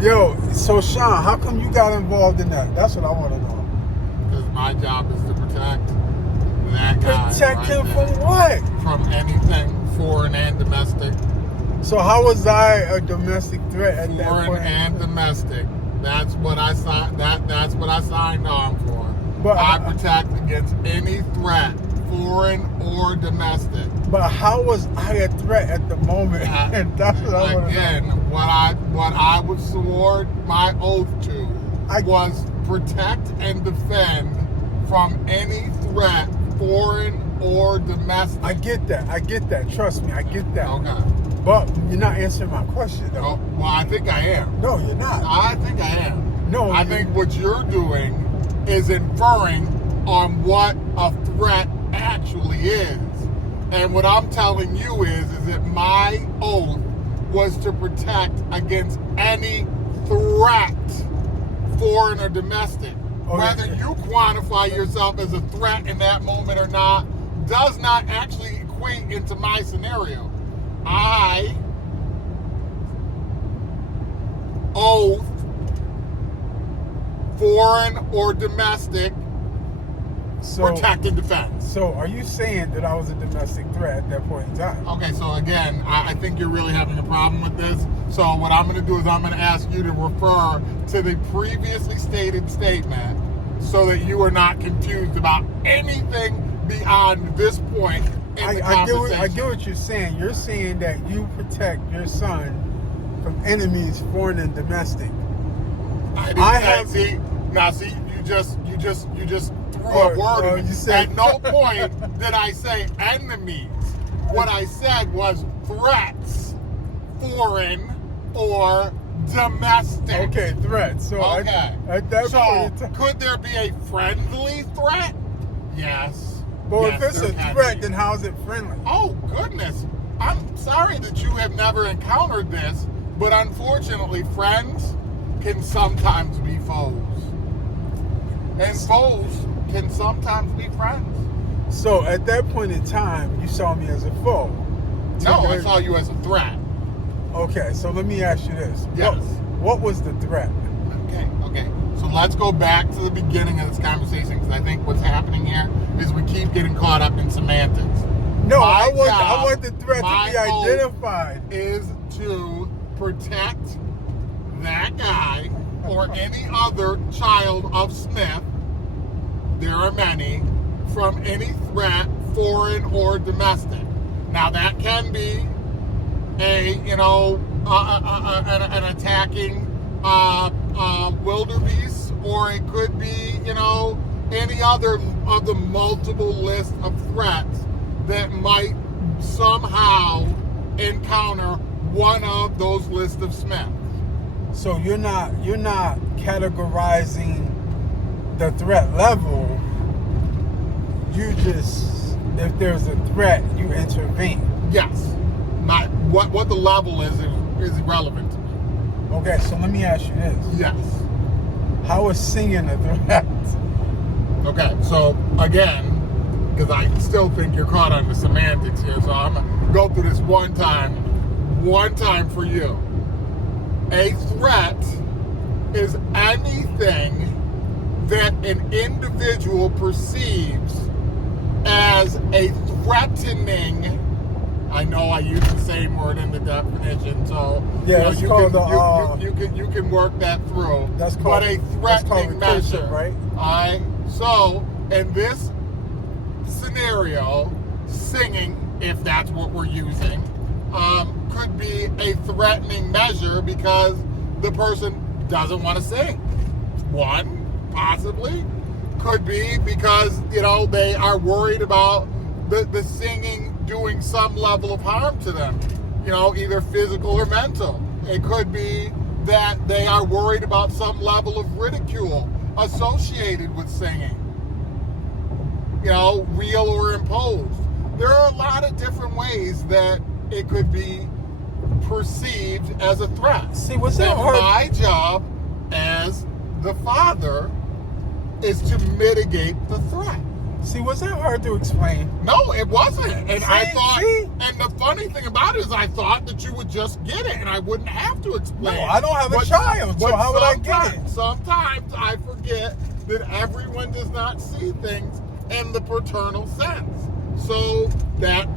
Yo, so Sean, how come you got involved in that? That's what I want to know. Because my job is to protect that guy. Protect him from what? From anything foreign and domestic. So how was I a domestic threat at that Foreign point? and domestic. That's what I signed. That's what I signed on for. But I protect against any threat, foreign or domestic. But how was I a threat at the moment? And that's what I want to know. Again, what I would swore my oath to was protect and defend from any threat, foreign or domestic. I get that. Trust me, I get that. Okay. But you're not answering my question, though. Oh, well, I think I am. No, you're not. I think I am. No, I think what you're doing is inferring on what a threat actually is. And what I'm telling you is that my oath was to protect against any threat, foreign or domestic. Okay. Whether you quantify yourself as a threat in that moment or not does not actually equate into my scenario. I oath foreign or domestic protect and defend. So are you saying that I was a domestic threat at that point in time? Okay, so again, I think you're really having a problem with this. So what I'm going to do is I'm going to ask you to refer to the previously stated statement so that you are not confused about anything beyond this point in the conversation. I get what you're saying. You're saying that you protect your son from enemies, foreign and domestic. You just threw a word in it. At no point did I say enemies. What I said was threats, foreign or domestic. Okay, threats. So okay. At that point, could there be a friendly threat? Yes. But yes, if it's a threat, then how is it friendly? Oh, goodness. I'm sorry that you have never encountered this, but unfortunately, friends can sometimes be foes. And foes can sometimes be friends. So at that point in time, you saw me as a foe. No, I saw you as a threat. Okay, so let me ask you this. Yes. What was the threat? Okay. So let's go back to the beginning of this conversation, because I think what's happening here is we keep getting caught up in semantics. No, I want the threat to be identified. Is to protect that guy or any other child of Smith, there are many, from any threat, foreign or domestic. Now that can be an attacking wildebeest, or it could be, any other of the multiple list of threats that might somehow encounter one of those lists of Smith. So you're not categorizing the threat level. You just, if there's a threat, you intervene. Yes. Not what the level is irrelevant to me. Okay, so let me ask you this. Yes. How is singing a threat? Okay, so again, because I still think you're caught on the semantics here, so I'm gonna go through this one time for you. A threat is anything that an individual perceives as a threatening. I know I use the same word in the definition, so yeah, you can work that through. That's called a threatening measure, right? So in this scenario, singing, if that's what we're using, could be a threatening measure because the person doesn't want to sing. One, possibly, could be because, they are worried about the singing doing some level of harm to them, either physical or mental. It could be that they are worried about some level of ridicule associated with singing, real or imposed. There are a lot of different ways that it could be perceived as a threat. See, what's that hard? My job as the father is to mitigate the threat. See, was that hard to explain? No, it wasn't. And I thought, see? and the funny thing about it is I thought that you would just get it and I wouldn't have to explain. No, I don't have a child, so how would I get it? Sometimes I forget that everyone does not see things in the paternal sense. So that